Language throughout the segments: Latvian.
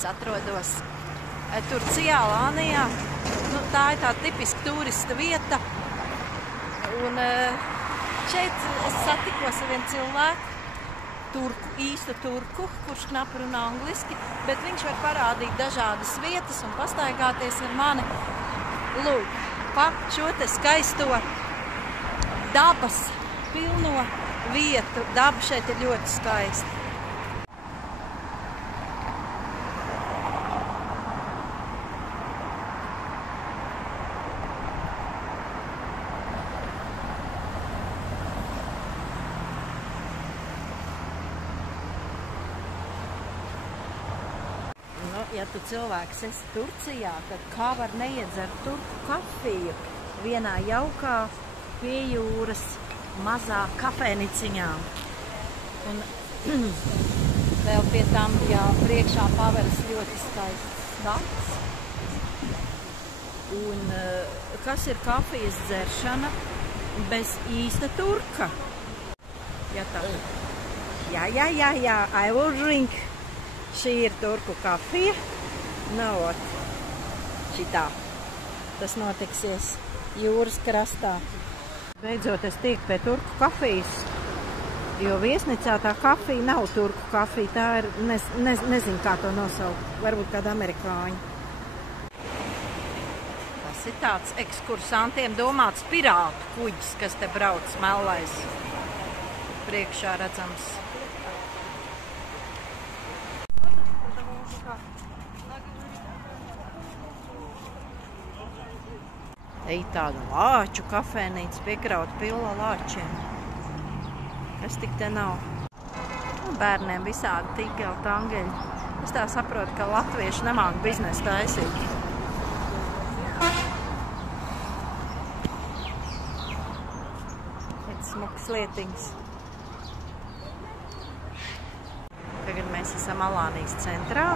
Es atrodos Turcijā, Lānijā. Nu, tā ir tāda tipiska turista vieta. Un šeit es satikos ar vienu cilvēku, īstu turku, kurš knapi runā angliski, bet viņš var parādīt dažādas vietas un pastaigāties ar mani. Lūk, pa šo te skaisto dabas pilno vietu. Daba šeit ir ļoti skaista. Ja tu cilvēks esi Turcijā, tad kā var neiedzert turku kafiju vienā jaukā pie jūras mazā kafēniciņā. Un vēl pie tam, ja priekšā paveras ļoti skaists skats. Un kas ir kafijas dzeršana bez īsta turka? Ja tā. Jā, I will drink. Šī ir turku kafija. Nav šitā. Tas notiksies jūras krastā. Beidzot es tieku pie turku kafijas, jo viesnīcā tā kafija nav turku kafija. Tā ir, nezinu kā to nosaukt, varbūt kāda amerikāņa. Tas ir tāds ekskursantiem domāts pirātu kuģis, kas te brauc mellais. Priekšā redzams. Ej tāda lāču kafēnīca piekrauta pilna lāčiem. Kas tik te nav? Un bērniem visādi tīkeli, tangeļi. Es tā saprotu, ka latvieši nemāk biznesu taisīt. Ir smukas lietiņas. Tagad mēs esam Alānijas centrā.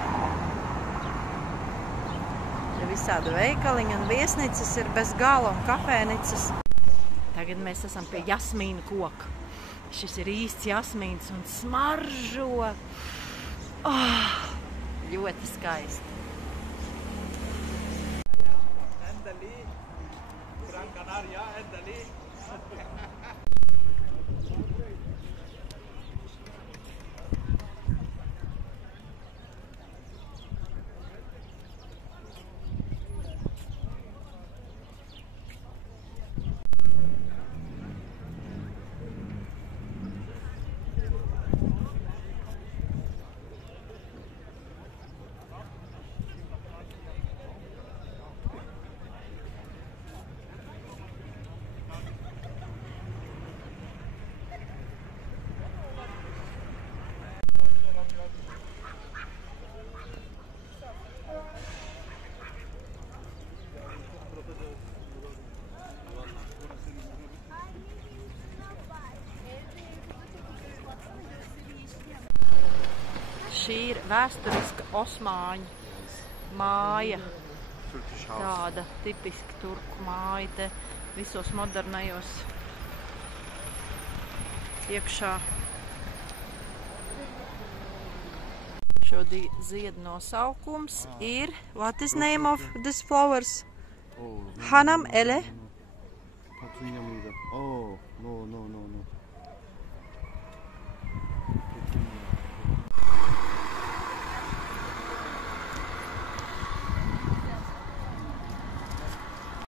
Visādi veikaliņi un viesnīcas ir bez gala un kafēnicas. Tagad mēs esam pie jasmīna koka. Šis ir īsts jasmīns un smaržo. Ļoti skaisti. Šī ir vēsturiska osmaņu māja. Tāda tipiska turku māja te visos modernajos iekšā. Šo ziedu nosaukums ir, what is name of this flowers? Hanam ele? Oh, no.